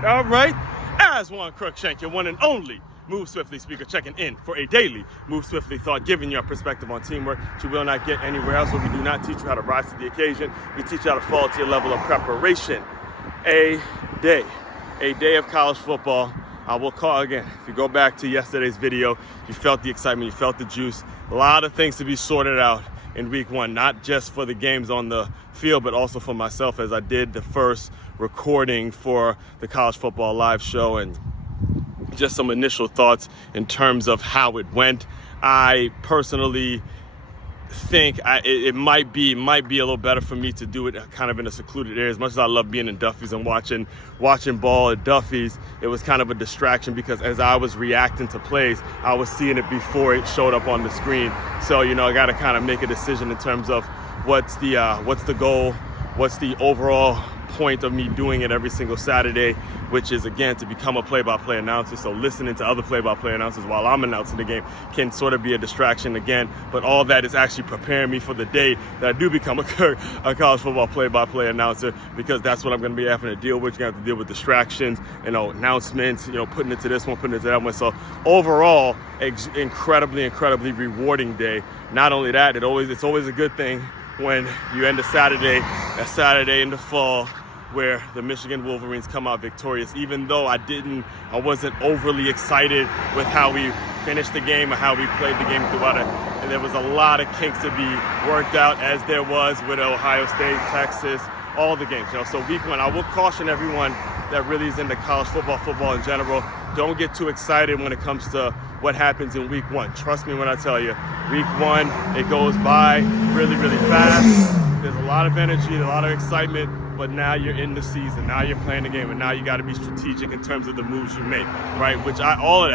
right. As Juan Crookshank, your one and only Move Swiftly speaker, checking in for a daily Move Swiftly thought, giving you a perspective on teamwork that you will not get anywhere else. Where we do not teach you how to rise to the occasion. We teach you how to fall to your level of preparation. A day of college football. I will call again. If you go back to yesterday's video, you felt the excitement, you felt the juice. A lot of things to be sorted out in week one, not just for the games on the field, but also for myself, as I did the first recording for the college football live show, and just some initial thoughts in terms of how it went. I personally think it might be a little better for me to do it kind of in a secluded area. As much as I love being in Duffy's and watching ball at Duffy's, it was kind of a distraction because as I was reacting to plays, I was seeing it before it showed up on the screen. So, I got to kind of make a decision in terms of what's the goal, what's the overall point of me doing it every single Saturday, which is, again, to become a play-by-play announcer. So listening to other play-by-play announcers while I'm announcing the game can sort of be a distraction again, but all that is actually preparing me for the day that I do become a college football play-by-play announcer, because that's what I'm going to be having to deal with. You're going to have to deal with distractions, announcements, putting it to this one, putting it to that one. So overall, incredibly rewarding day. Not only that, it's always a good thing when you end a Saturday in the fall where the Michigan Wolverines come out victorious, even though I wasn't overly excited with how we finished the game or how we played the game throughout it. And there was a lot of kinks to be worked out, as there was with Ohio State, Texas, all the games. So week one, I will caution everyone that really is into college football in general, don't get too excited when it comes to what happens in week one. Trust me when I tell you, week one, it goes by really fast. There's a lot of energy, a lot of excitement, but now you're in the season, now you're playing the game, and now you got to be strategic in terms of the moves you make, right?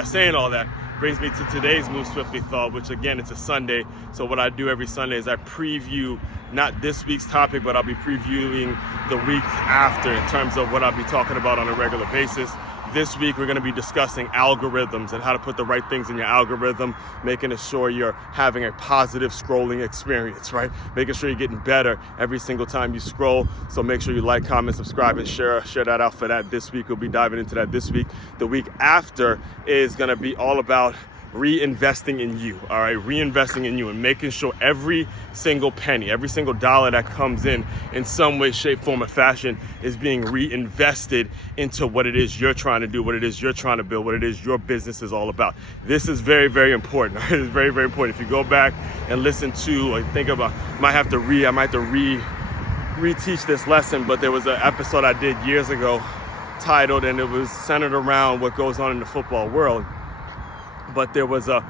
Saying all that brings me to today's Move Swiftly thought, which again, it's a Sunday. So what I do every Sunday is I preview not this week's topic, but I'll be previewing the week after in terms of what I'll be talking about on a regular basis. This week, we're going to be discussing algorithms and how to put the right things in your algorithm, making sure you're having a positive scrolling experience, right? Making sure you're getting better every single time you scroll. So make sure you like, comment, subscribe, and share that out for that this week. We'll be diving into that this week. The week after is going to be all about reinvesting in you, all right? Reinvesting in you and making sure every single penny, every single dollar that comes in some way, shape, form, or fashion is being reinvested into what it is you're trying to do, what it is you're trying to build, what it is your business is all about. This is very important. Right? It's very important. If you go back and listen to or think about, I might have to reteach this lesson, but there was an episode I did years ago titled, and it was centered around what goes on in the football world. But there was a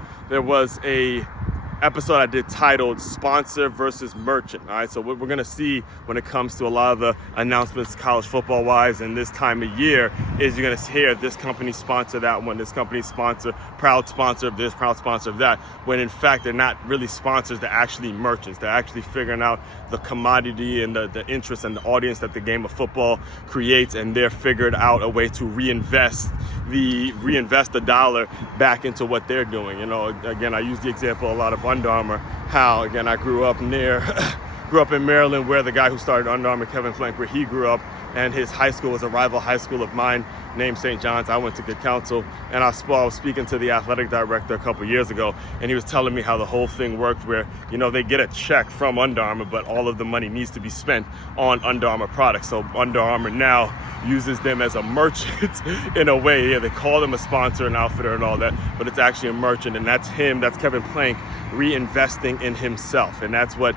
episode I did titled Sponsor versus Merchant. All right, so what we're going to see when it comes to a lot of the announcements college football wise and this time of year is you're going to hear this company sponsor that one, this company sponsor, proud sponsor of this, proud sponsor of that, when in fact they're not really sponsors, they're actually merchants. They're actually figuring out the commodity and the interest and the audience that the game of football creates, and they're figured out a way to reinvest the dollar back into what they're doing. Again, I use the example a lot of Under Armour, how, again, I grew up in Maryland, where the guy who started Under Armour, Kevin Flank, where he grew up, and his high school was a rival high school of mine named St. John's. I went to Good Counsel, and I was speaking to the athletic director a couple years ago, and he was telling me how the whole thing worked, where, they get a check from Under Armour, but all of the money needs to be spent on Under Armour products. So Under Armour now uses them as a merchant in a way. Yeah, they call them a sponsor, an outfitter, and all that, but it's actually a merchant, and that's Kevin Plank reinvesting in himself, and that's what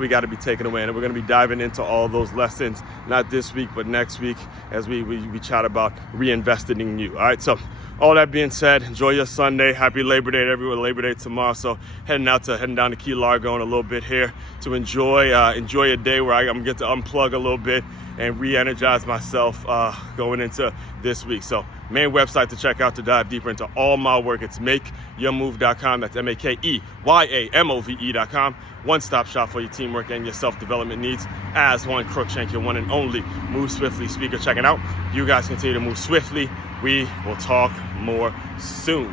we got to be taking away. And we're going to be diving into all those lessons, not this week, but next week, as we chat about reinvesting in you. All right, so all that being said, enjoy your Sunday. Happy Labor Day to everyone. Labor Day tomorrow, so heading down to Key Largo in a little bit here to enjoy a day where I'm going to get to unplug a little bit and re-energize myself going into this week. So main website to check out to dive deeper into all my work, it's makeyourmove.com. That's MakeYaMove.com. One-stop shop for your teamwork and your self-development needs. As Juan Crookshank, your one and only Move Swiftly speaker, checking out. You guys continue to move swiftly. We will talk more soon.